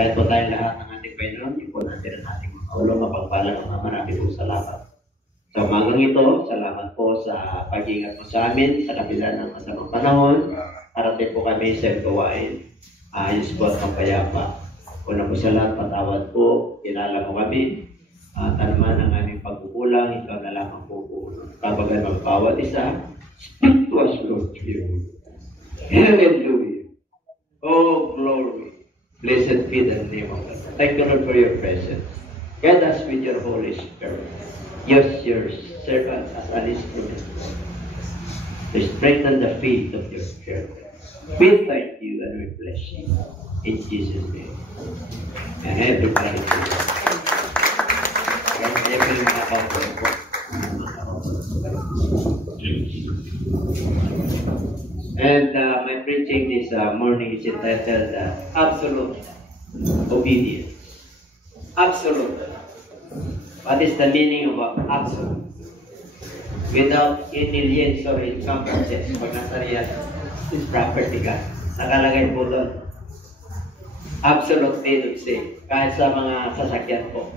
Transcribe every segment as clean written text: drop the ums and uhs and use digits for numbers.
Pagpalain po tayong lahat ng ating Panginoon, hindi po natin ang ating mga ulo, mapagpalang ang marami po salamat. Sa umagang ito, salamat po sa pag-ingat mo sa amin, sa kabila ng masamang panahon, parating po kami sa gawain, ayos po at mapayapa. Una po sa lahat, patawad po, kilala mo kami, tanaman ang aming pagkukulang, ikaw na lamang po po. Kapag magpawat isa, speak to us, Lord, hallelujah. Oh, glory. Blessed be the name of God. Thank you, Lord, for your presence. Guide us with your Holy Spirit. Use your servant as an instrument to strengthen the faith of your church. We thank you and we bless you. In Jesus' name. And everybody and my preaching this morning is entitled Absolute Obedience. Absolute. What is the meaning of absolute? Without any liens or encumbrances. Pag nasa real property ka, nakalagay po doon. Absolute tenancy. Kahit sa mga sasakyan po.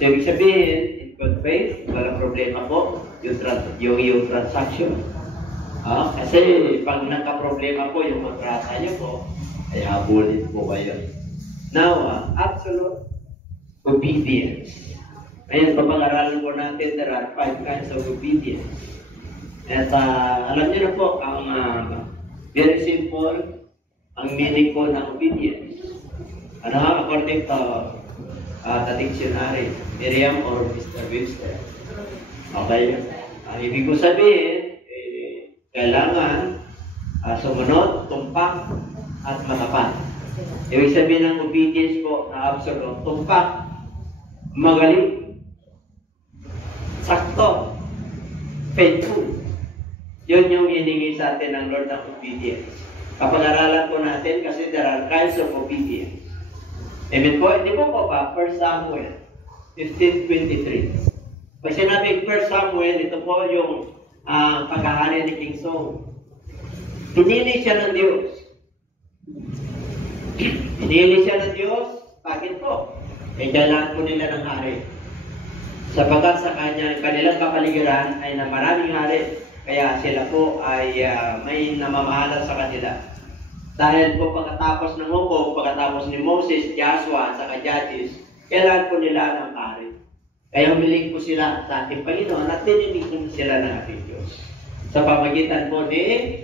So, ibig sabihin, in good faith, walang problema po yung transaction. Kasi pag nagka-problema po yung kontrata nyo po, ay habulin po kayo. Now, absolute obedience. Ngayon, papag-aralan po natin, there are 5 kinds of obedience. At alam niyo na po, ang very simple, ang meaning po ng obedience. According to the dictionary, Miriam or Mr. Webster. Okay? Ang ibig ko sabihin, kailangan sumunod, tumpak, at matapat. Ibig sabihin ng obedience po na absolute, tumpak, magaling, sakto, faithful. Yun yung hiningi sa atin ng Lord ng obedience. Kapag-aralan po natin kasi there are kinds of obedience. Amen po? Hindi po ba? 1 Samuel 15:23. Pag sinabing 1 Samuel, ito po yung pagkahari ni King Saul. Pinili siya ng Diyos. Pinili siya ng Diyos. Bakit po? Kailangan po nila ng hari. Sapagat sa kanilang kapaligiran ay na maraming hari, kaya sila po ay may namamahalan sa kanila. Dahil po pagkatapos ng hukom, pagkatapos ni Moses, Joshua, at saka Judges, kailangan po nila ng hari. Kaya humiling po sila sa ating Panginoon at dininig po sila ng ating Diyos. Sa pamagitan po ni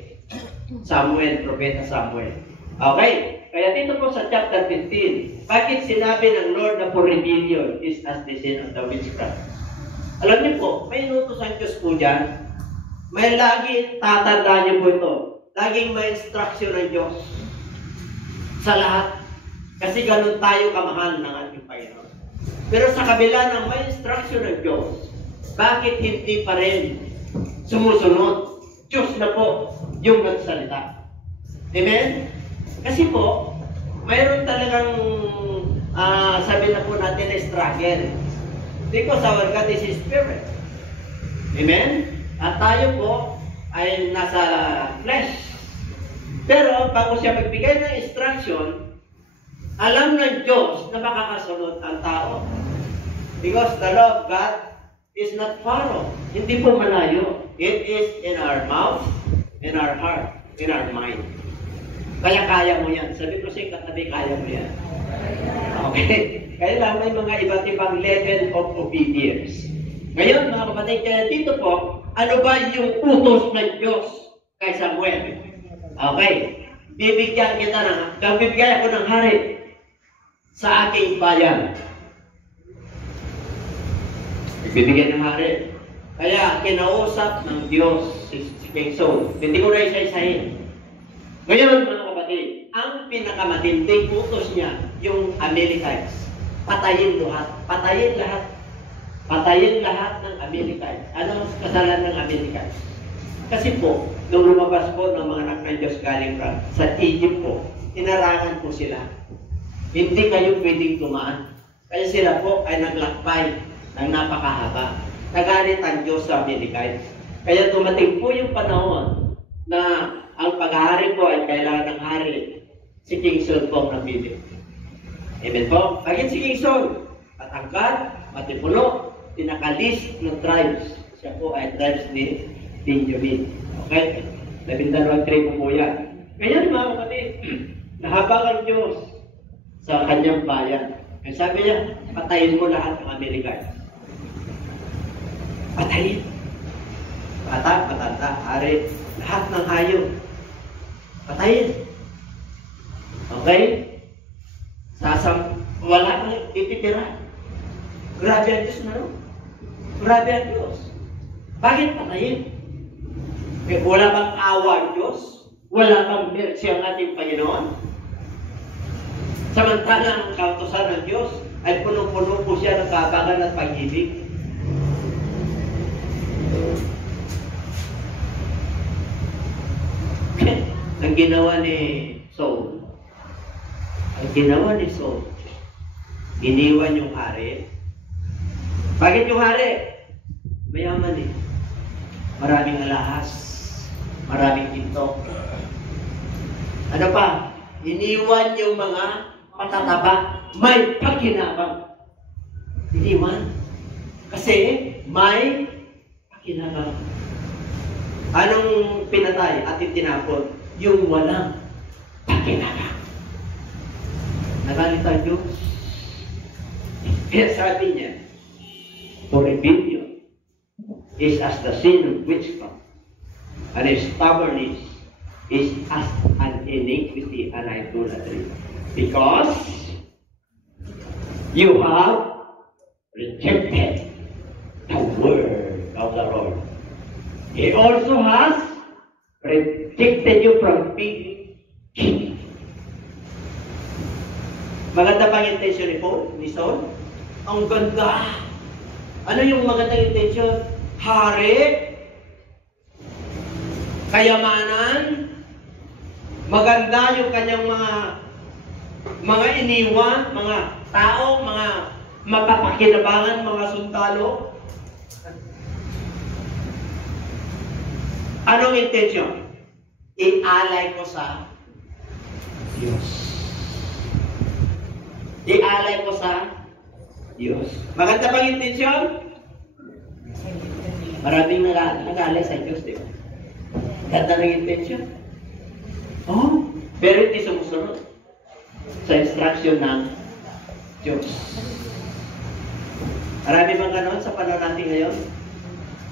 Samuel, Propeta Samuel. Okay, kaya dito po sa chapter 15, bakit sinabi ng Lord na for rebellion is as the sin of the witchcraft? Alam niyo po, may inutos ang Diyos po dyan. May lagi, tatandaan niyo po ito. Laging may instruction ng Diyos sa lahat. Kasi ganun tayo kamahal ng ating Panginoon. Pero sa kabila ng may instruction ng Diyos, bakit hindi pa rin sumusunod? Diyos na po yung nagsalita. Amen? Kasi po, mayroon talagang sabi na po natin na struggle. Because our God is His Spirit. Amen? At tayo po ay nasa flesh. Pero bago siya magbigay ng instruction, alam ng Diyos na makakasunod ang tao. Because the law of God is not far off. Hindi po malayo. It is in our mouth, in our heart, in our mind. Kaya kaya mo yan. Sabi ko sa katabi, kaya mo yan. Okay? Kaya lang may mga iba't ibang level of obedience. Ngayon, mga kapatid, kaya dito po, ano ba yung utos ng Diyos kay Samuel? Okay. Bibigyan ako ng hari sa aking bayan. Bibigyan ng hari. Kaya kinausap ng Diyos si King Saul. Hindi ko na isa-isahin. Ngayon, mga kapatid, ang pinakamatinding utos niya, yung Amalekites. Patayin lahat. Patayin lahat. Patayin lahat ng Amalekites. Ano ang kasalanan ng Amalekites? Kasi po, nung lumabas po ng mga anak ng Diyos galing sa Egypt po, inarangan po sila. Hindi kayo pwedeng tumaan. Kaya sila po ay naglakbay ng napakahaba. Nagalit ang Diyos sa Amalekites. Kaya dumating po yung panahon na ang paghahari po ay kailangan ng hari. Si King Saul po ang napili. Amen po? Bagit si King Saul, matangkad, matipuno, pinakalis ng tribes. Siya po ay tribes ni Benjamin. Okay? 12 tribo po yan. Ngayon mga kapatid, nahabag ang Diyos sa kanyang bayan. Kaya sabi niya, patayin mo lahat ng Amerikano. Patayin. Bata, matanda, hari, lahat ng hayop. Patayin. Okay? Wala kang ititira. Grabe ang Diyos na rin. Grabe ang Diyos. Bakit patayin? Wala bang awa ang Diyos? Wala bang mercy ang ating Panginoon? Samantala ang kautusan ng Diyos ay puno-puno po siya ng kabagan at pag-ibig. Ang ginawa ni Saul, iniwan yung hari. Bakit yung hari? Mayaman eh. Maraming alahas, maraming tintok. Ano pa? Iniwan yung mga matataba, may pakinabang. Iniwan. Kasi may pakinabang. Anong pinatay at itinapon? Yung walang pakinabang. Nagalit ang Diyos. Kaya sabi niya, for rebellion is as the sin of witchcraft, and his stubbornness is as an iniquity and idolatry. Because you have rejected the word of the Lord. He also has rejected you from being king. Maganda pang intention ni Saul? Ang ganda! Ano yung magandang intention? Hari, kayamanan, maganda yung kanyang mga iniwan, mga tao, mga mapapakinabangan, mga sundalo. Anong intention? I-alay ko sa Diyos. I-alay ko sa Diyos. Maganda bang intention? Maraming nag-alay sa Diyos, di ba? Ganda ng intention. Oh, pero hindi sumusunod sa instruction ng Diyos. Marami bang ganon sa panahon natin ngayon?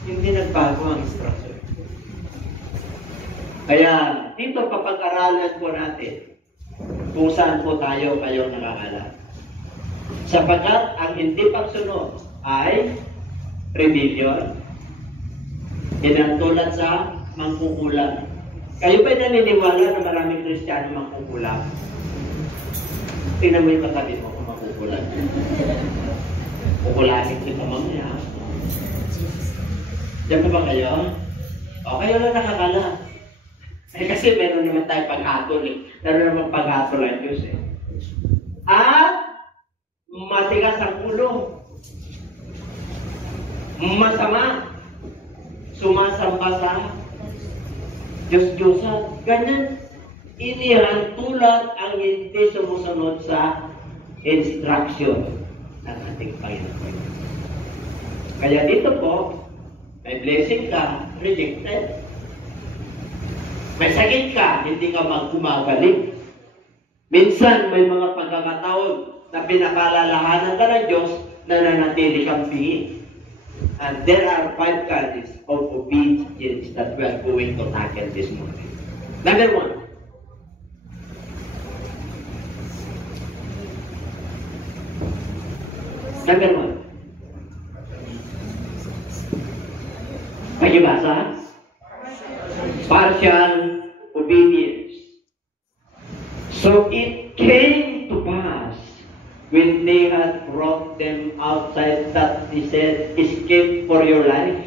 Hindi nagbago ang instruction. Kaya dito papag-aralan po natin kung saan po tayo kayong nakakala. Sapagkat ang hindi pagsunod ay rebellion, inatulad sa mangkukulam. Kayo ba'y naniniwala na maraming Kristiyano mangkukulam? Tingnan mo yung katabi mo kung mangkukulam. Kukulasin kita mamaya. Diyan ba kayo? O kayo lang nakakala. Kasi meron naman tayo pag-atol eh. Meron naman pag-atol ang Diyos eh. At matigas ang ulo. Masama. Sumasamba sa Diyos-Diyosan. Ganyan. Inihantulan ang hindi sumusunod sa instruction ng ating Panginoon. Kaya dito po, may blessing ka, rejected. May sakit ka, hindi ka magkumagaling. Minsan may mga pagkakataon na pinakalalahanan ka ng Diyos na nanatili kang pingin. And there are 5 qualities of obedience that we are going to tackle this morning. Number 1. Number 1. Pagibasa? Partial obedience. So it came to pass when they had brought them outside that he said, escape for your life.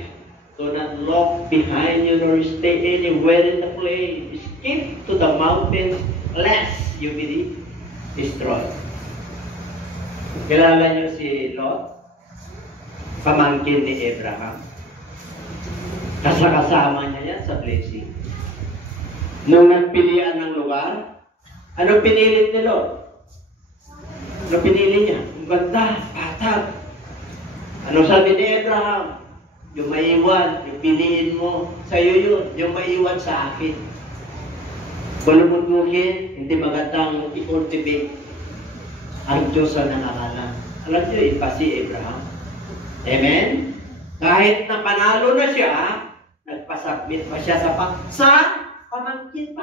Do not look behind you nor stay anywhere in the plain. Escape to the mountains lest you be destroyed. Kilala niyo si Lot? Pamangkin ni Abraham. Kasama niya yan sa blessing. Nung nagpilian ng lugar, anong pinilit ni Lot? Ano pinili niya? Ang ganda, patag. Ano sabi ni Abraham? Yung maiwan, yung piliin mo, sa'yo yun. Yung maiwan sa akin. Balumutugin, hindi magandang i-cultivate ang Diyos sa nangangalan. Alam niyo, iba si Abraham. Amen? Kahit na panalo na siya, nagpasubmit pa siya sa pamangkin.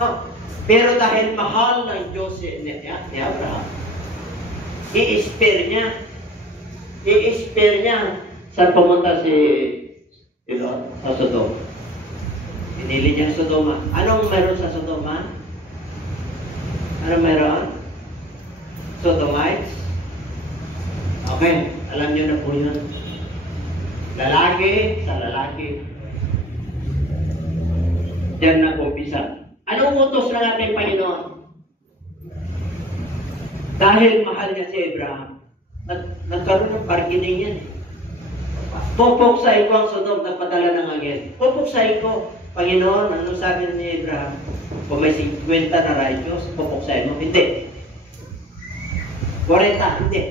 Oh. Pero dahil mahal ng Diyos ni Abraham, i-spare niya. Saan pumunta si Lot? Sa Sodom. Pinili niya Sodoma. Anong meron sa Sodoma? Anong meron? Sodomites? Okay, alam niyo na po yun. Lalaki sa lalaki. Diyan na umpisa. Anong utos ng ating Panginoon? Dahil mahal niya si Abraham, nagkaroon ng bargaining yan. Pupuksain ko ang Sodom, nagpadala ng angel. Pupuksain ko. Panginoon, ano sabi ni Abraham? Kung may 50 na righteous, pupuksain mo. Hindi. 40, hindi.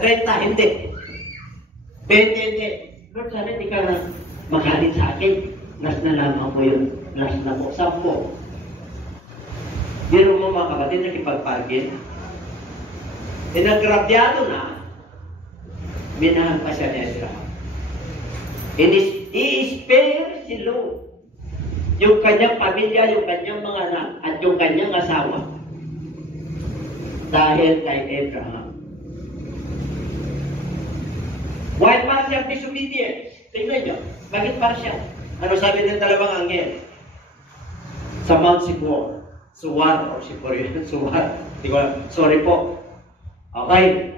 30, hindi. 20, hindi. Lord, sana hindi ka magalit sa akin. Last na lamang ko yun. Last na po. 10. Biro mo mga kapatid, nakipag-parkin. Nagrabyado na, minahal pa siya ni Abraham. I-spare si Lot. Yung kanyang pamilya, yung kanyang mga anak, at yung kanyang asawa. Dahil kay Abraham. Why partial disobedience? Tingnan nyo. Bakit partial? Ano sabi ng dalawang anghel? Sa Mount Sibor. Suwar or Sibor yun. Suwar. Sorry po. Okay.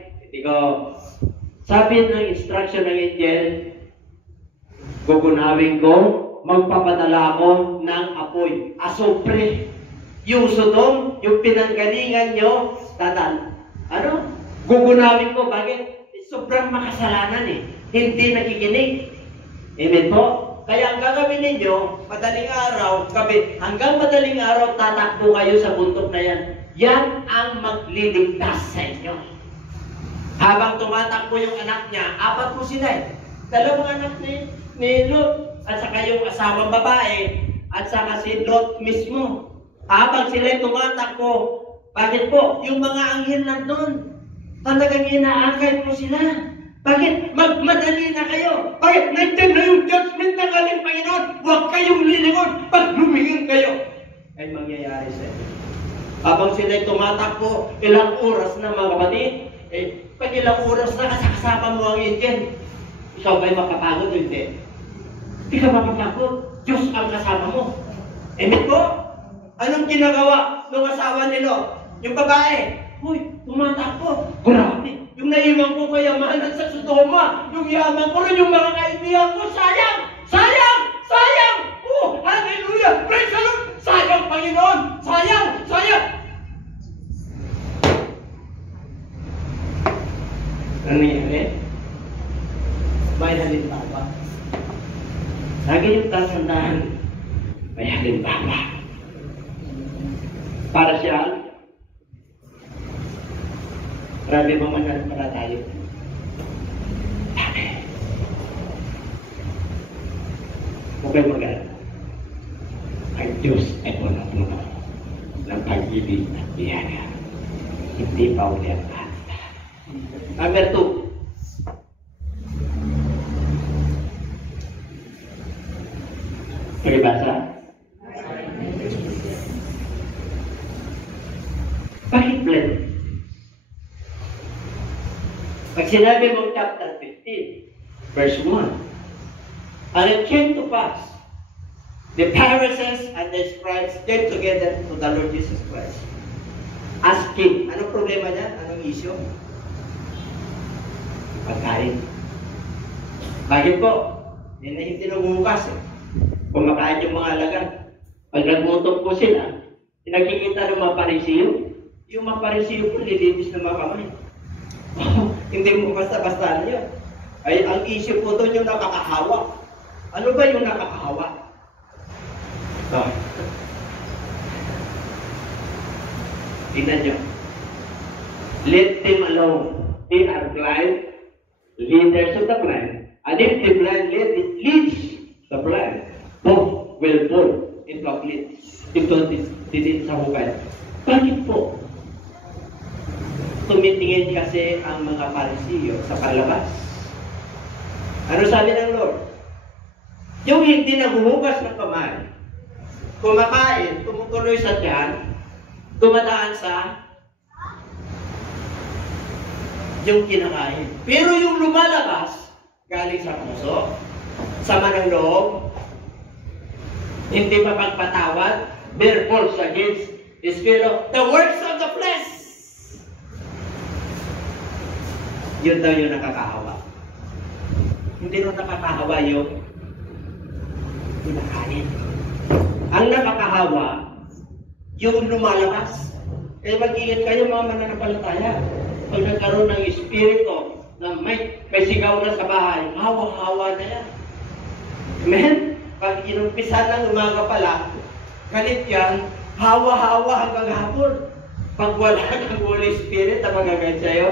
Sabi ng instruction ng angel, gugunawin ko, magpapadala ako ng apoy. Asopre. Yung Sodom, yung pinanggalingan nyo, gugunawin ko. Bakit? Sobrang makasalanan eh. Hindi nakikinig. Amen po? Kaya ang gagawin ninyo, madaling araw, hanggang madaling araw, tatakbo kayo sa bundok na yan. Yan ang magliligtas sa inyo. Habang tumatakbo yung anak niya, 4 po sila eh. 2 anak ni Lot, at saka yung asawang babae, at saka si Lot mismo. Habang sila tumatakbo, bakit po? Yung mga anghel nandun, talagang inaakay po sila. Bakit? Magmadali na kayo. Bakit? Nandiyan na yung judgment ng ating Panginoon. Huwag kayong lilingon. Pag lumingin kayo, ay mangyayari sa inyo. Habang sila'y tumatakbo, ilang oras na mga kapatid, pag ilang oras na kasama mo ang angel, ikaw ba'y mapapagod o hindi? Hindi ka mapapagod. Diyos ang kasama mo. Amen po? Anong ginagawa ng asawa ni Lot? Yung babae, huy, tumatakbo. Grabe. Yung naiwan ko kayamanan sa Sodoma, yung yaman ko rin, yung mga kaibigan ko, sayang! Sayang! Sayang! Oh, hallelujah! Praise the Lord! Sayang, Panginoon! Sayang! Sayang! Ano nangyari? May halimbawa. Lagi yung tatandaan, may halimbawa. Para siya, marami mga para tayo. Huwag kayo mag-alala. Ang Diyos ay puno-puno ng pag-ibig at biyaya. Hindi pa uli ang lahat. Number 2. Pakibasa. Bakit plan? Pag sinabi mo chapter 15, verse 1, and it came to pass, the Pharisees and the scribes came together to the Lord Jesus Christ. Asking, anong problema niya? Anong issue? Pagkain. Bakit po? Hindi nagbubukas eh. Kumakain yung mga alaga. Pag nagmutok po sila, nakikita ng mga Parisiyo, yung mga Parisiyo po lilinis ng mga kamay. Hindi mo basta-basta na yun. Ay, ang issue po doon yung nakakahawa. Ano ba yung nakakahawa? Tingnan nyo. let them alone. They are blind, leaders of the blind. And if the blind leads the blind, both will fall into a pit. Ito din sa hukay. Bakit po? Tumitingin kasi ang mga Parisiyo sa palabas. Ano sabi ng Lord? Yung hindi naghuhugas ng kamay, kumakain, tumutuloy sa tiyan, dumadaan sa yung kinakain. Pero yung lumalabas, galing sa puso, sama ng loob, hindi mapagpatawad, bear false against his fellow, the works of the flesh. Yun daw yung nakakahawa. Hindi nung nakakahawa yung kinakain. Ang nakakahawa, yung lumalabas. Kaya mag-ingat kayo mga mananampalataya. Pag nagkaroon ng espiritu na may sigaw na sa bahay, hawa-hawa na yan. Amen? Pag inumpisa ng umaga pala, galit yan, hawa-hawa hanggang hapon. Pag wala kang Holy Spirit na magagamit sa'yo,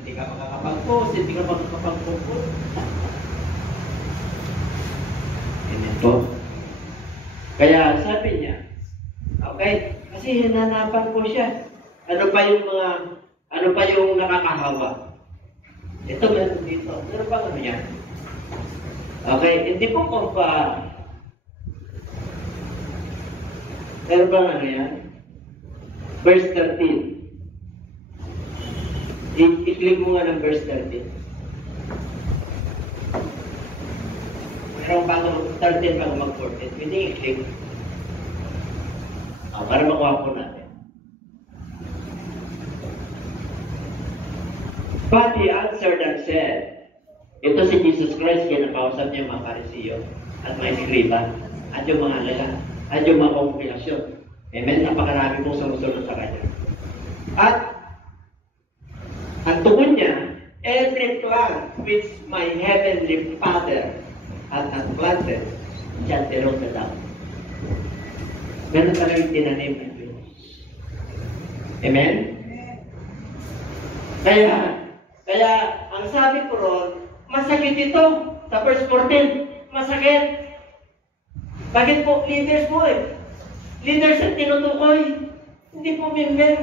hindi ka makakapag-post, hindi ka makakapag-post. Amen po. Kaya sabi niya, okay, kasi hinanapan ko siya. Ano pa yung nakakahawa? Ito meron dito. Meron bang ano yan? Okay, hindi po kung pa... Meron bang ano yan? Verse 13. I-click mo nga ng verse 13. Meron bago 13 bago mag-14. Pwede i-click. Para makuha po natin. But he answered and said, ito si Jesus Christ, kinakausap niya mga Parisiyo at mga Eskriba at yung mga alala at yung mga kongregasyon. Amen? Napakarami pong sumusunod sa kanya. At ang tugon niya, every plant which my heavenly Father hath planted shall be rooted up. Meron talagang tinanim ng Diyos. Amen? Kaya, ang sabi ko ron, masakit ito. Sa verse 14, masakit. Bakit po? Leaders po eh. Leaders ang tinutukoy. Hindi po member.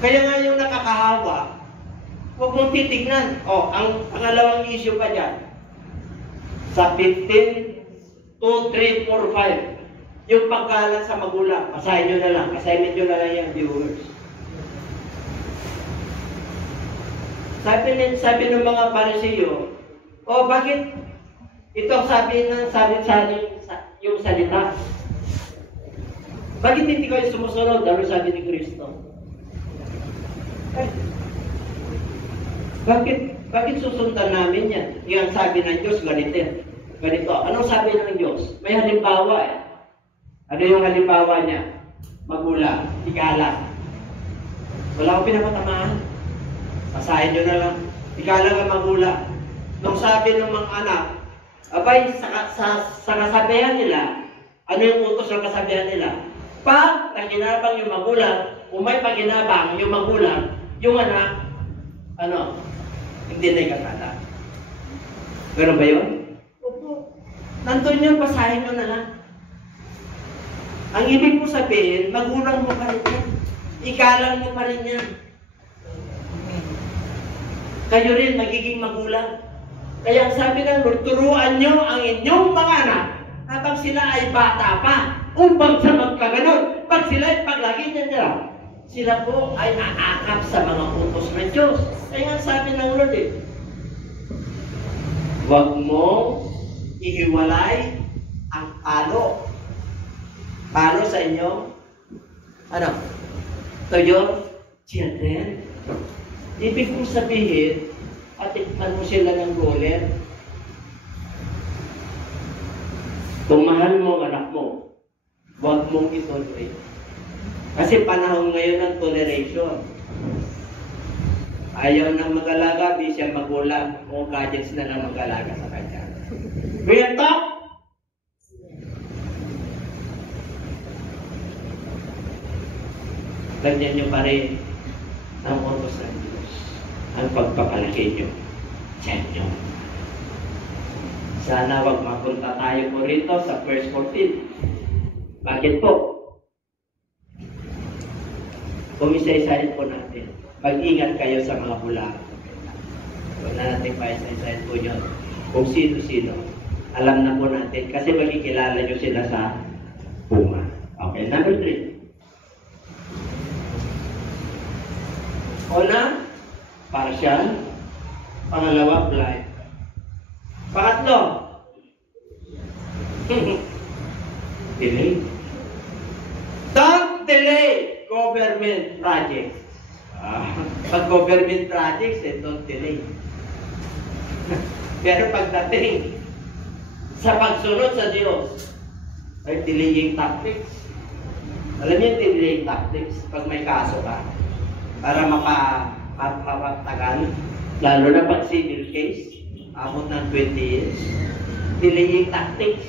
Kaya nga yung nakakahawa, huwag mong titignan. Ang pangalawang issue pa dyan. Sa 15, 2, 3, 4, 5. Yung paggalang sa magulang. Basahin nyo na lang. Assignment nyo na lang yung viewers. Sabi ng mga Parisiyo, bakit ito ang sabi yung salita? Bakit hindi kayo sumusunod? Ano sabi ni Kristo? Bakit susundan namin yan? Yung sabi ng Diyos, ganito. Anong sabi ng Diyos? May halimbawa eh. Ano yung halimbawa niya? Magulang, ikalat. Wala akong pinapatamaan. Basahin nyo na lang. Ikalat ang magulang. Nung sabi ng mga anak, abay, sa kasabihan nila, ano yung utos ng kasabihan nila? Pag naginabang yung magulang, kung may paginabang yung magulang, yung anak, hindi na ikakala. Ganun ba yun? Opo. Nandun yun, basahin nyo na lang. Ang ibig mo sabihin, magulang mo pa rin yan. Ikalang mo pa rin yan. Kayo rin magiging magulang. Kaya ang sabi ng Lord, turuan nyo ang inyong mga anak habang sila ay bata pa. Upang sa magkaganon, pag sila ay paglagi nila, sila po ay aakap sa mga utos ng Diyos. Kaya ang sabi ng Lord huwag mo ihiwalay ang palo. Palo sa inyo, to your children. Ibig kong sabihin, atikman mo sila ng roller. Kung mahal mo ang anak mo, huwag mong itolerate. Kasi panahon ngayon ng toleration. Ayaw nang mag-alaga, di siya magulang o gadgets na lang mag-alaga sa kanya. Real talk? Lagyan nyo pa rin ang utos ng Diyos, ang pagpapalaki nyo sa inyo. Sana wag mapunta tayo po rito sa verse 14. Bakit po? Kung isa-isahin po natin, mag-ingat kayo sa mga hula. Huwag na natin pa isa-isahin po yun. Kung sino-sino. Alam na po natin kasi makikilala nyo sila sa puma. Okay, number 3. Una, partial. Pangalawa, blind. Pangatlo, delay. Don't delay government projects. Pag government projects, don't delay. Pero pagdating sa pagsunod sa Diyos, ay delaying tactics. Alam niyo yung delaying tactics pag may kaso ka para mapagtagal, lalo na pag civil case, abot ng 20 years. Delaying tactics.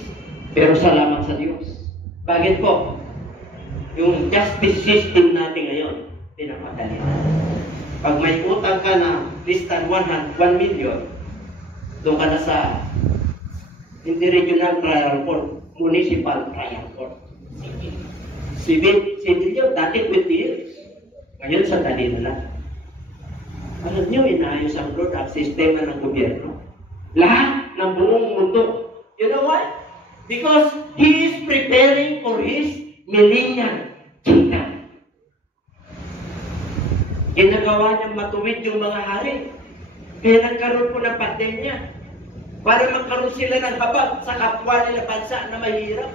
Pero salamat sa Diyos. Bakit po? Yung justice system natin ngayon, pinapadali na. Pag may utang ka na less than 1 million, doon ka na sa hindi regional trial court, municipal trial court. Civil yun, dati 20 years. Ngayon sa dali na lang. Alam nyo, inaayos ang Lord ang sistema ng gobyerno. Lahat ng buong mundo. You know why? Because He is preparing for His millennial kingdom. Ginagawa niyang matuwid yung mga hari. Kaya nagkaroon po ng pandemya. Para magkaroon sila ng habag sa kapwa nila bansa na mahirap.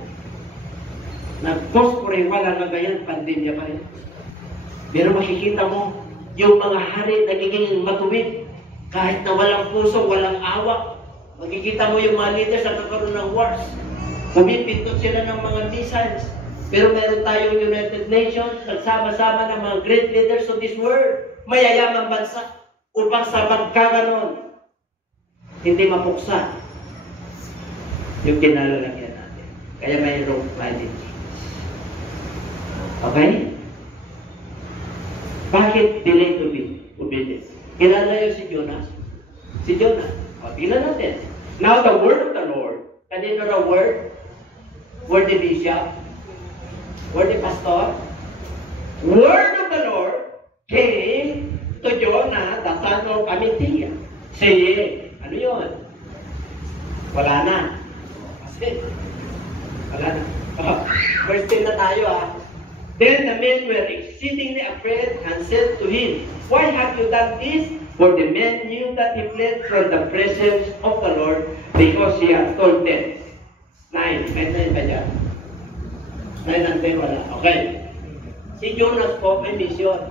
Nag-post-pray, wala na ganyan, pandemya pa rin. Pero makikita mo, yung mga hari nagiging matuwid. Kahit na walang puso, walang awa. Makikita mo yung mga leaders na nagkaroon ng wars. Pumipintot sila ng mga missiles. Pero meron tayong United Nations, nagsama-sama ng mga great leaders of this world, mayayamang bansa, upang sa pagkaganon, hindi mapuksa yung kinalalagyan natin. Kaya mayroong climate change. Okay? Bakit delay to be obedience? Kilala yung si Jonah. Si Jonah. O, tingnan natin. Now the word of the Lord. Kanino na word? Word ni Bishop? Word ni Pastor? Word of the Lord came to Jonah, the son of Amittai, saying, ano yun? Wala na. Kasi, wala na. Verse 10 na tayo Then the men were exceedingly afraid and said to him, Why have you done this? For the men knew that he fled from the presence of the Lord because he had told them. 9. Kahit na yun pa dyan. 9 and 10 wala. Okay. Si Jonas po may mission.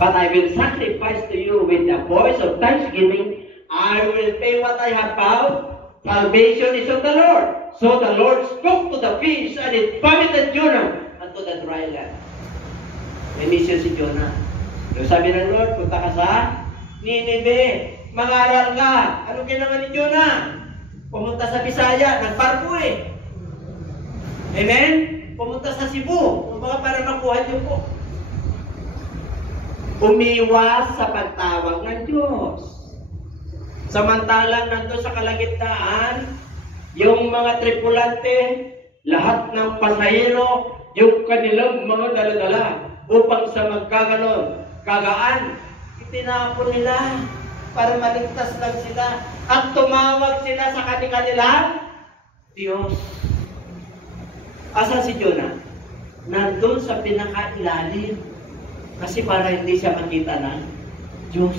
But I will sacrifice to you with the voice of thanksgiving. I will pay what I have vowed. Salvation is of the Lord. So the Lord spoke to the fish and it vomited Jonah unto the dry land. May mission si Jonah. Yung sabi ng Lord, punta ka sa Nineveh. Mag-aral ka. Anong ginawa ni Jonah? Pumunta sa Bisaya. Nagbarko Amen? Pumunta sa Cebu. Para makuha niyo po. Umiwas sa pagtawag ng Diyos. Samantalang nandun sa kalagitnaan, yung mga tripulante, lahat ng pasahero, yung kanilang mga daladala, upang sa magkaganon, kagaan, itinapon nila para maligtas lang sila. At tumawag sila sa kanilang Diyos. Asa si Jonah? Nandun sa pinakailalim. Kasi para hindi siya makita ng Diyos.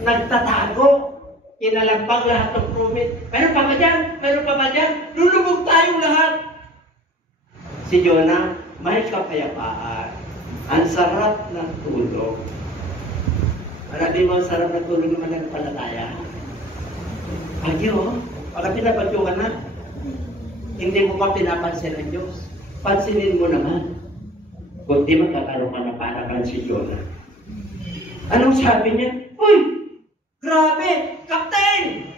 Nagtatago. Kinalambang lahat ng promit. Meron pa ba dyan? Meron pa ba dyan? Lulubog tayong lahat. Si Jonah, may kapayapaan. Ang sarap ng tulog. Marami mo ang sarap ng tulog naman ng palataya. Agyo, pagka pinapadyuhan na, hindi mo pa pinapansin ng Diyos. Pansinin mo naman. Kung di magkakaroon ka na parakan si Jonah. Anong sabi niya? Uy! Grabe! Kapten!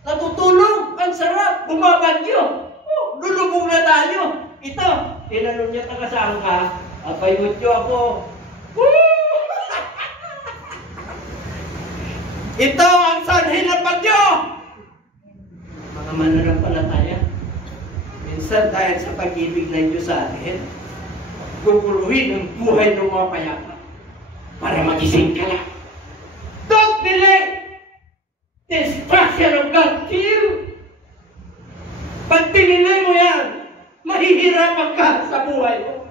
Natutulog! Ang sarap! Bumabagyo! Oh, lulubog na tayo! Ito! Tinanong niya, taga saan ka? Apayutyo ako. Ito ang sanhin ng Badyo! Mga mananampalataya, minsan dahil sa pag-ibig ng Diyos sa atin, guguluhin ang buhay ng mga payapa para magising ka lang. Don't delay! Destruction of God to you! Pag tinilay mo yan, mahihirapan ka sa buhay mo.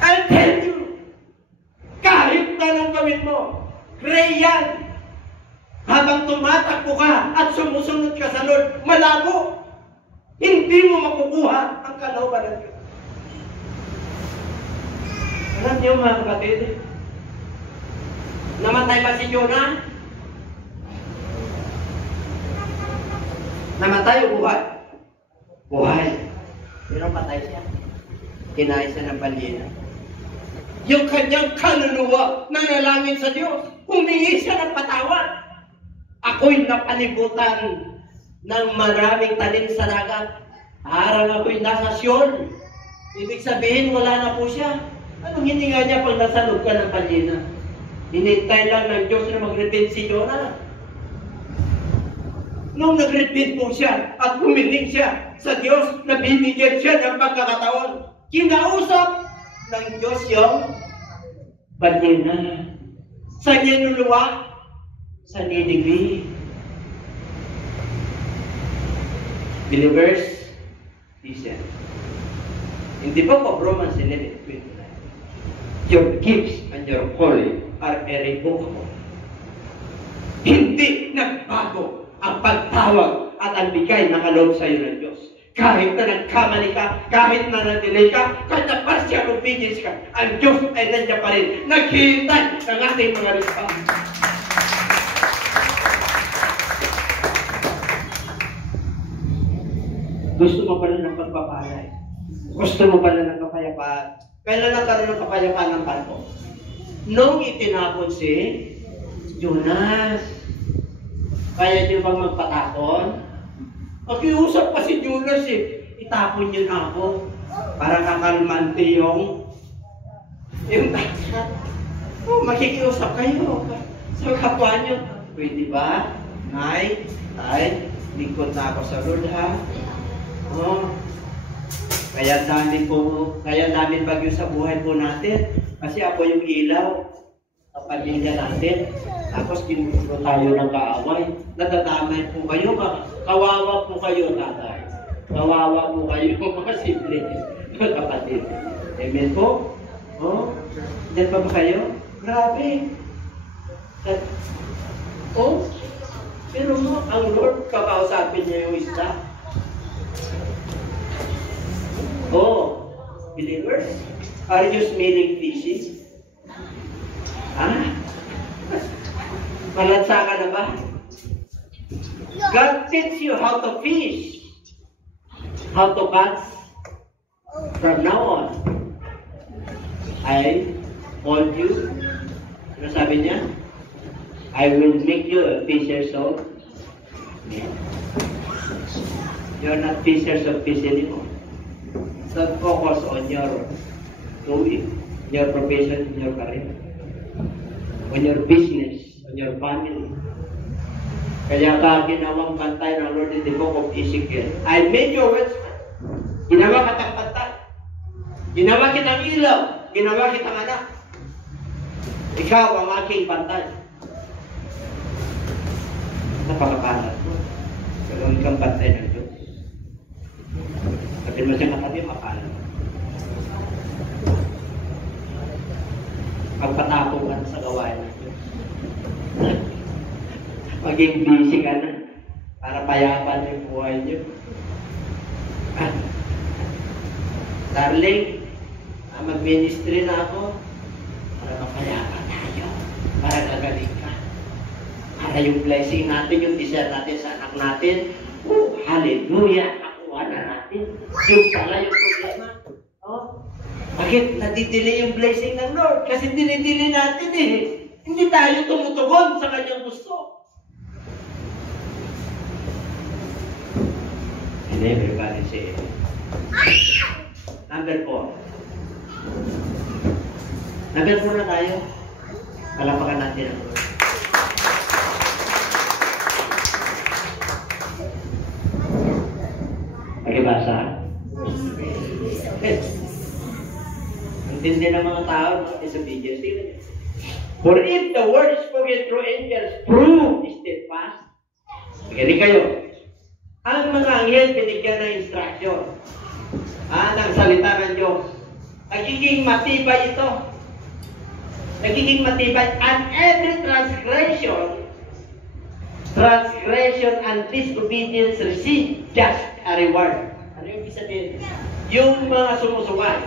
I'll tell you, kahit na nang gawin mo, pray yan. Habang tumatakbo ka at sumusunod ka sa Lord, malabo. Hindi mo makukuha ang kalooban ng Diyos. Alam niyo mga kapatid, namatay ba si Jonah? Namatay o buhay? Buhay. Pero patay siya. Kinain siya ng balyena. Yung kanyang kaluluwa nanalangin sa Diyos, humingi siya ng patawad. Ako'y napalibutan ng maraming tanim sa dagat. Parang ako'y nasa Sion. Ibig sabihin, wala na po siya. Anong hininga niya pag nasa loob ka ng balyena? Hinintay lang ng Diyos na mag-repent si Jonah. Nung nag-repent po siya at humiling siya sa Diyos, nabibigyan siya ng pagkakataon. Kinausap ng Diyos yung balyena. Sa niluluwa, sa nidigri. Believers, listen. Hindi po po Romans 11:29. Your gifts and your calling are irrevocable. Hindi nagbago ang pagtawag at ang bigay na kaloob sa iyo ng Diyos. Kahit na nagkamali ka, kahit na na-delay ka, kahit na partial obedience ka, ang Diyos ay nandiyan pa rin. Naghihintay ng ating mga response. Gusto mo pala ng pagpapalay. Gusto mo pala ng kapayapaan. Kailan nagkaroon ng kapayapaan ng barko? Nung itinapon si Jonas. Kaya niyo bang magpatakon? Pakiusap pa si Jonas eh. Itapon niyo na ako. Para kakalmante yung dagat. Oh, makikiusap kayo sa kapwa niyo. Pwede ba? Nay, tay, lingkod na ako sa Lord ha. Oh, kaya dami bagyo sa buhay po natin. Kasi ako yung ilaw sa pamilya natin. Tapos ginugulo tayo ng kaaway. Nadadamay po kayo. Kawawa po kayo, tatay. Kawawa po kayo, mga simple. Mga kapatid. Amen po? Oh, diyan pa ba kayo? Grabe. Oh, pero ang Lord, kakausapin niya yung isda. Oh, believers, are you smelling fishes? Malansa ka na ba? God teach you how to fish, how to catch. From now on, I told you, ano sabi niya? I will make you a fishers of men. You're not fishers of fish anymore. Don't focus on your doing, your profession, your career, on your business, on your family. Kaya ka ginawang pantay ng Lord in the book of Ezekiel. I made your words. Ginawa kitang pantay. Ginawa kitang ilaw. Ginawa kitang anak. Ikaw ang aking pantay. Napakakalat mo. Gawin kang pantay ng Diyos. Sabi mo siya katabi, makalat. Pagpatapo ka na sa gawain ng Diyos. Maging busy ka na para payapan yung buhay niyo. Darling, mag-ministry na ako para mapayapan tayo, para gagaling ka. Para yung blessing natin, yung desire natin sa anak natin, hallelujah, nakuha na natin. Yung pala yung problema. Oh, bakit nadidelay yung blessing ng Lord? Kasi dinidelay natin eh. Hindi tayo tumutugon sa kanyang gusto. And everybody say, number 4. Hanggang muna tayo. Kalapakan natin ang Lord. Nagibasa? Intindi ng mga tao, disobedience. For if the word spoken through angels prove steadfast, magiging kayo. Ang mga anghel binigyan ng instruction. Ng salita ng Diyos. Nagiging matibay ito. Nagiging matibay. And every transgression and disobedience receive just a reward. Ano yung ibig sabihin? Yung mga sumusuway,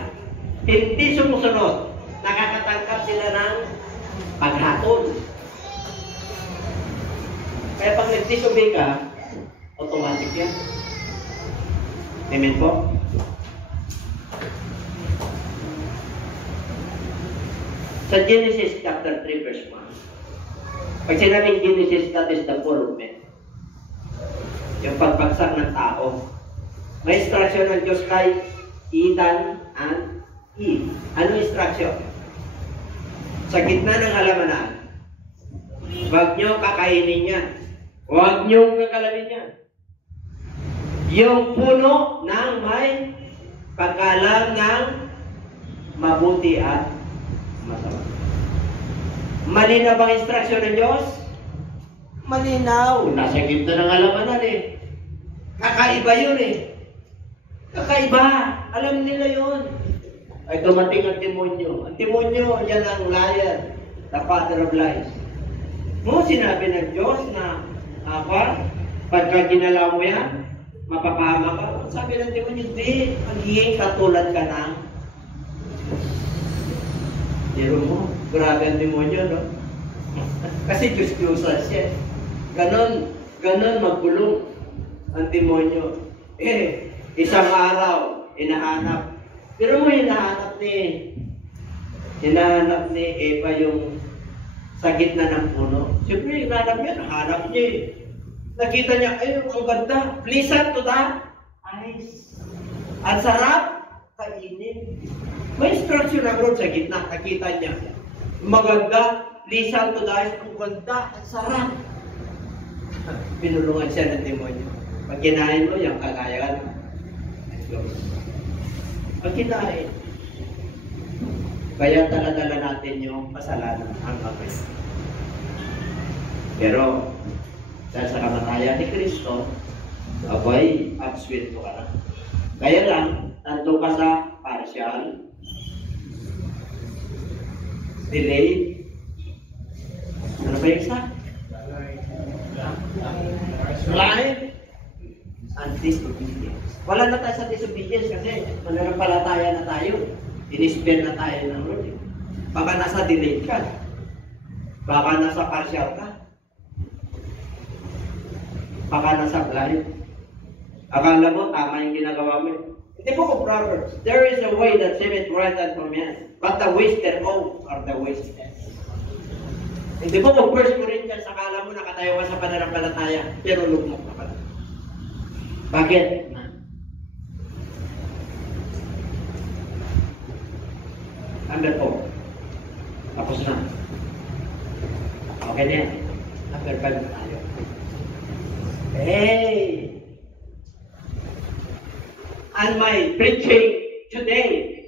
hindi sumusunod, nakakatangkap sila ng paghatol. Kaya pag nag-disobey ka, automatic yan. Amen po? Sa Genesis chapter 3 verse 1, pag sinabing Genesis, that is the fall of man. Yung pagbagsak ng tao. May instruction ng Diyos kay Ethan and Eve. Ano instruction? Sa gitna ng halamanan, huwag nyo kakainin yan. Huwag nyo kakalamin yan. Yung puno ng may pagkalam ng mabuti at masama. Malinaw bang instruction ng Diyos? Malinaw. Nasa gitna ng halamanan eh. Kakaiba yun eh. Kakaiba. Alam nila yun. Ay dumating ang demonyo. Ang demonyo, yan ang liar. The father of lies. Sinabi ng Diyos na pagka ginala mo yan, mapapahama ka. Sabi ng demonyo, hindi. Magiging katulad ka ng Diyos mo. Grabe ang demonyo, no? Kasi Diyos-Diyosan siya. Ganon magulong ang demonyo. Isang araw, hinahanap. Pero mo hinahanap ni Eva yung sa gitna ng puno. Siyempre, hinahanap niya, nahanap niya eh. Nakita niya, ay, ang ganda. Pleasant to the eyes. Ang sarap, kainin. May instruction ng Lord sa gitna. Nakita niya. Maganda, pleasant to the eyes. Ang ganda, ang sarap. Pinulungan siya ng demonyo. Pag kinain mo, yung kagayan. Pag kinain, kaya dala-dala natin yung kasalanan ang kapay. Pero, dahil sa kamatayan ni Kristo, abay, abswelto ka na. Kaya lang, nandun ka sa partial, delay, ano ba yung isa? Life, and disobedience. Wala na tayo sa disobedience kasi mananampalataya na tayo. Inisper na tayo ng Lord. Baka nasa delay ka. Baka nasa partial ka. Baka nasa blind. Akala mo, tama yung ginagawa mo. In the book of Proverbs, there is a way that seemeth right unto man, but the ways thereof are the ways of death. In the book of 1 Corinthians, akala mo nakatayo ka sa pananampalataya, pero lugmok na pala. Bakit? Number 4. Tapos na. Okay na yan. Number 5 na tayo. Hey! And my preaching today.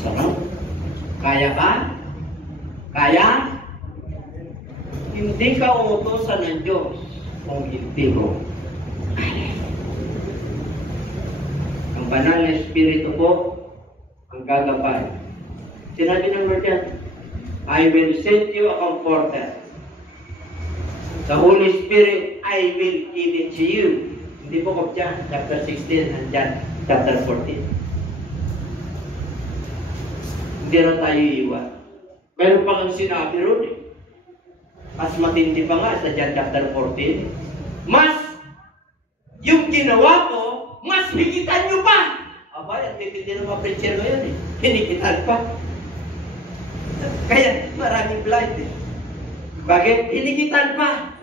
Sarap. Kaya ba? Kaya? Hindi ka uutosan ng Diyos kung hindi mo kaya. Ang banal na Espiritu po ang gagabay. Sinabi ng Lord yan, I will send you a comforter. The Holy Spirit, I will give it to you. In the book of John, chapter 16 and John, chapter 14. Hindi na tayo iiwan. Meron pa kang sinabi ron eh. Mas matindi pa nga sa John chapter 14. Mas, yung ginawa ko, mas higitan nyo pa! Aba, ang titindi ng mga preacher mo yan eh. Hinigitan pa. Kaya maraming blind eh. Bakit? Hinigitan pa.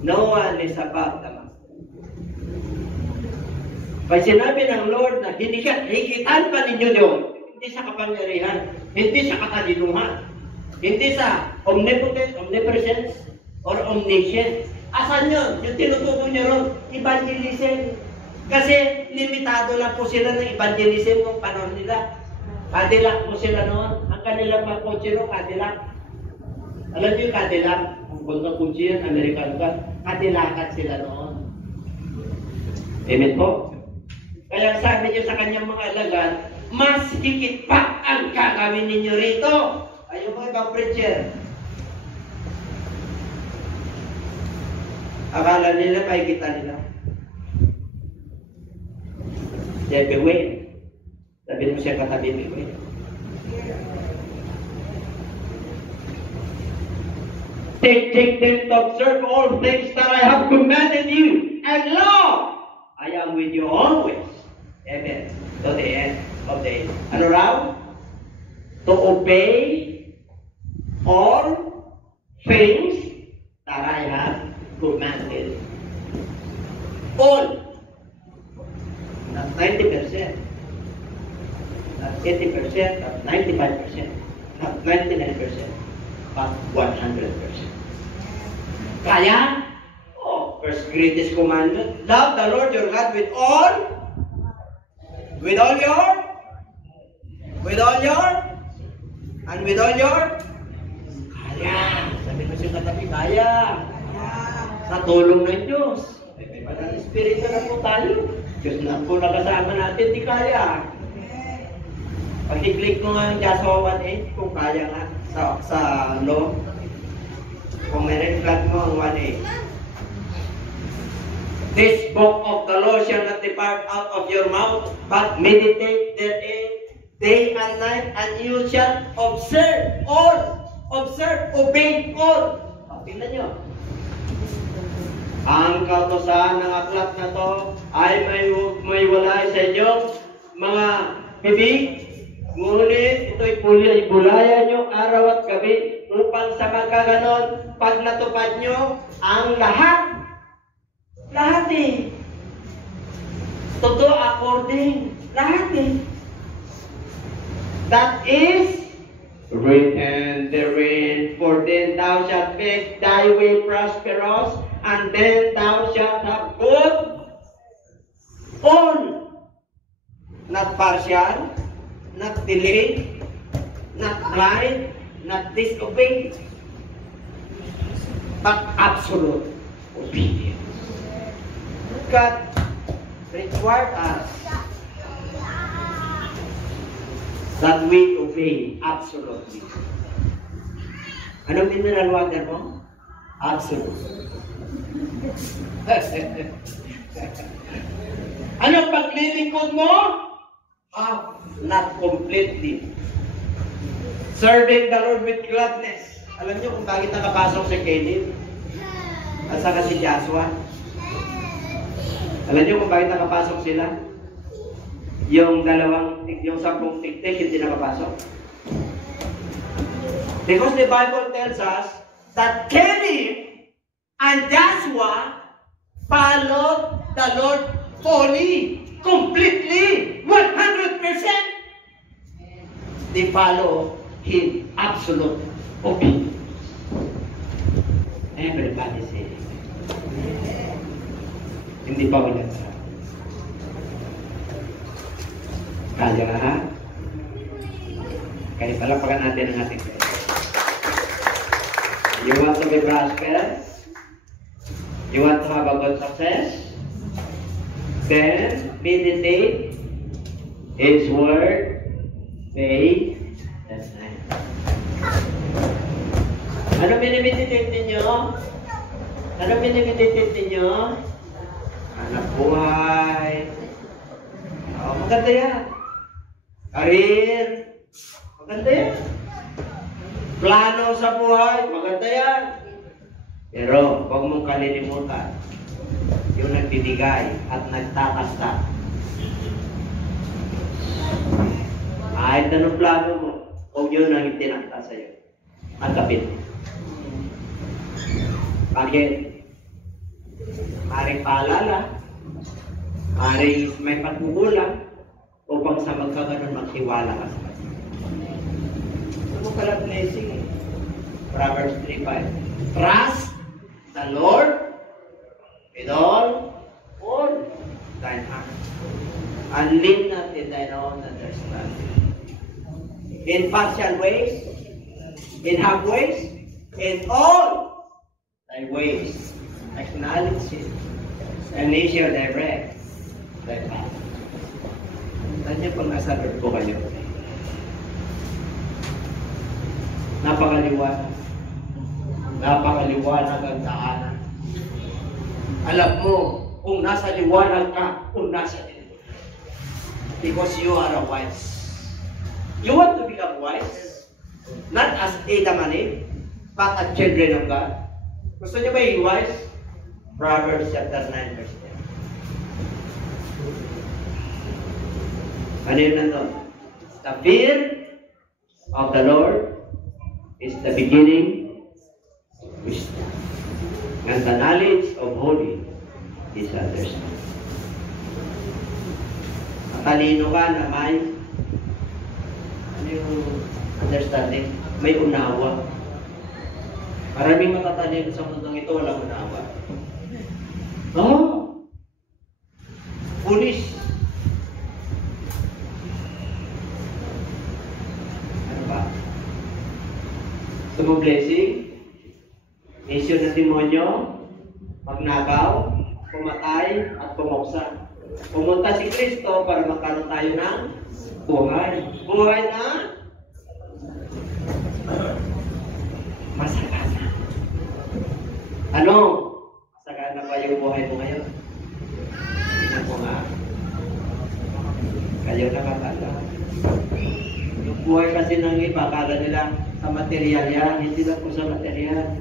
No one is above the master. Pag sinabi ng Lord na hikitan pa ninyo yun, hindi sa kapangyarihan, hindi sa katalinuhan, hindi sa omnipotent, omnipresence, or omniscient. Asan yun? Yung tinutukoy nyo ron, evangelism. Kasi limitado lang po sila ng evangelism ng panahon nila. Cadillac po sila noon. Ang kanilang mga kotse no, Cadillac. Alam niyo yung Cadillac? Ang gandang kotse yan, American ka. Cadillac sila noon. Amen po? Kaya sabi niyo sa kanyang mga alagad, mas higit pa ang gagawin ninyo rito. Ayun po ibang preacher. Akala nila, makikita nila. Sabi, wait. Sabi mo siya katabi mo, wait. Take them to observe all things that I have commanded you. And lo, I am with you always. Amen. To the end of the age. Ano raw? To obey all things that I have commanded. All. Not 90%. Not 80%. Not 95%. Not 99%. But 100%. Kaya? Oh, first greatest commandment. Love the Lord your God with all your, and with all your, kaya. Sabi mo siya katabi, kaya. Sa tulong ng Diyos. May Banal Espiritu na po tayo. Diyos na po nakasama natin, di kaya. Pag i-click mo nga yung Joshua 1:8, kung kaya nga, sa law, kung may red flag mo ang 1:8. This book of the law shall not depart out of your mouth, but meditate therein day and night, and you shall observe, obey all. Tingnan nyo. Ang kautosan ng aklat na to ay may walay sa inyong mga bibig, ngunit ito'y bulayan nyo araw at gabi, upang sa magkaganon, pag natupad nyo ang lahat totoo according, lahat that is written therein, for then thou shalt make thy way prosperous, and then thou shalt have good, all, not partial, not delayed, not blind, not disobeyed, but absolute obedience. God required us that we obey absolutely. Anong mineral water mo? Absolute. Anong paglilingkod mo? Not completely. Serving the Lord with gladness. Alam niyo kung bakit nakapasok si Caleb at saka si Joshua? Alam niyo kung bakit nakapasok sila? Yung 10 tiktik hindi nakapasok. Because the Bible tells us that Caleb and Joshua followed the Lord fully, completely, 100%. They follow Him absolute obedience. Everybody say, hindi pa ulit. Kaya ha? Kaya palapakan natin ang ating pera. You want to be prosperous? You want to have a good success? Then meditate His word day and night. Ano minimeditate ninyo? Ano minimeditate ninyo? Anak buhay. Maganda yan. Karir. Maganda yan. Plano sa buhay. Maganda yan. Pero huwag mong kalilimutan yung nagbibigay at nagtatasta. Kahit anong plano mo, huwag yun ang itinakta sa'yo. Agapin mo. Bakit? Maring paalala. Ari may pagkukulang upang sa magkaganon magtiwala ka sa Kanya. Ano ka lang blessing eh? Proverbs 3:5. Trust the Lord with all thine heart, and lean not in thine own understanding. In partial ways, in half ways, in all thy ways, acknowledge Him, and He shall direct thy path. Nandiyan pang nasagot ko kayo. Napakaliwanag. Napakaliwanag ang daanan. Alam mo, kung nasa liwanag ka, kung nasa liwanag. Because you are wise. You want to become wise? Not as Adam and Eve, but as children of God. Gusto niyo ba yung wise? Proverbs chapter 9, verse 10. Ano yun nandun? The fear of the Lord is the beginning of wisdom. And the knowledge of holy is understanding. Matalino ka na may ano yung understanding? May unawa. Maraming matatalino sa mundong ito, walang unawa. Foolish. Ano ba? Gusto mo blessing? Issue ng demonyo, magnagaw, pumatay, at pumuksa. Pumunta si Kristo para magkaroon tayo ng buhay. Buhay na masagana. Ano? Masagana ba yung buhay mo ngayon? Tingnan ko nga. Kayo nakatala. Yung buhay kasi ng iba, akala nila sa material yan. Hindi lang po sa material.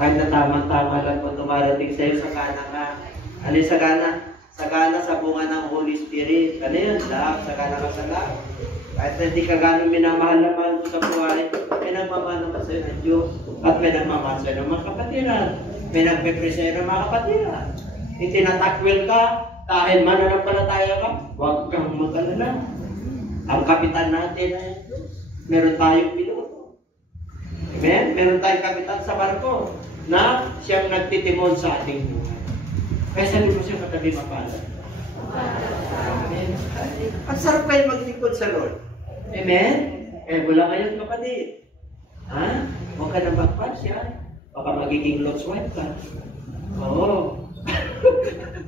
Kahit na tama-tama lang po tumarating sa'yo, sagana ka. Ano yung sagana? Sagana sa bunga ng Holy Spirit. Ano yun? Love. Sagana ka sa love. Kahit na hindi ka gano'ng minamahal-mahal mo sa buhay, may nagmamahal naman sa'yo ng Diyos. At may nagmamahal sa'yo ng mga kapatiran. May nagpipre sa'yo ng mga kapatiran. Itinatakwil ka, dahil mananampalataya ka, huwag kang mag-alala. Ang kapitan natin ay meron tayong piloto. Amen? Meron tayong kapitan sa barko na siyang nagtitimon sa ating buhay. Kaya sabi mo siya katabi mapalad. Amen? Ang sarap kayo maglingkod sa Lord. Amen? Eh, wala ngayon kapatid. Ha? Huwag ka nang magpasya. Baka magiging Lord's wife ka. Oo.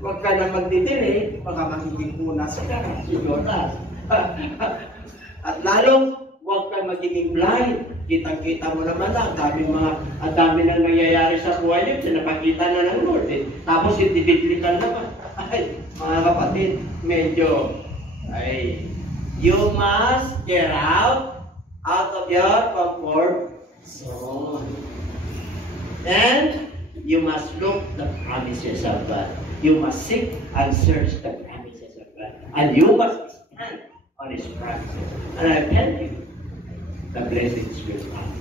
Huwag ka nang magdidiri. Baka magiging punas ka. Sigura. At lalong, huwag kang magiging blind. Kitang-kita mo naman na, ang dami na nangyayari sa buhay niyo, pinapakita na ng Lord eh. Tapos hindi biblical naman. Ay, mga kapatid, medyo, you must get out of your comfort zone. And you must look the promises of God. You must seek and search the promises of God. And you must stand on His promises. And I tell you, the blessings will come.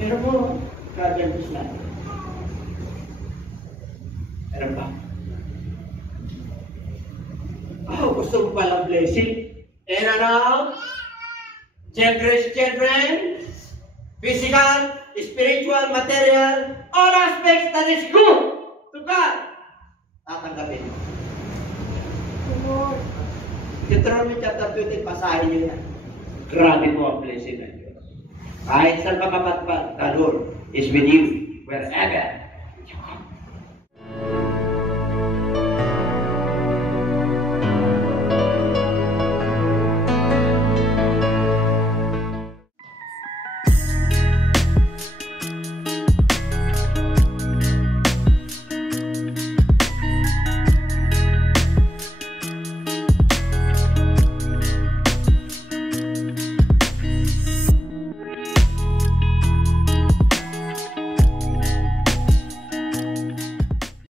Pero mo, kagyan mo sila. Meron ba? Oh, gusto mo palang blessing? And ano? Children, physical, spiritual, material, all aspects that is good to God. Tatanggapin. Deuteronomy chapter 20, pasahin nyo yan. Grabe mo ang blessing ng Diyos. Kahit saan ka mapatpat, the Lord is with you wherever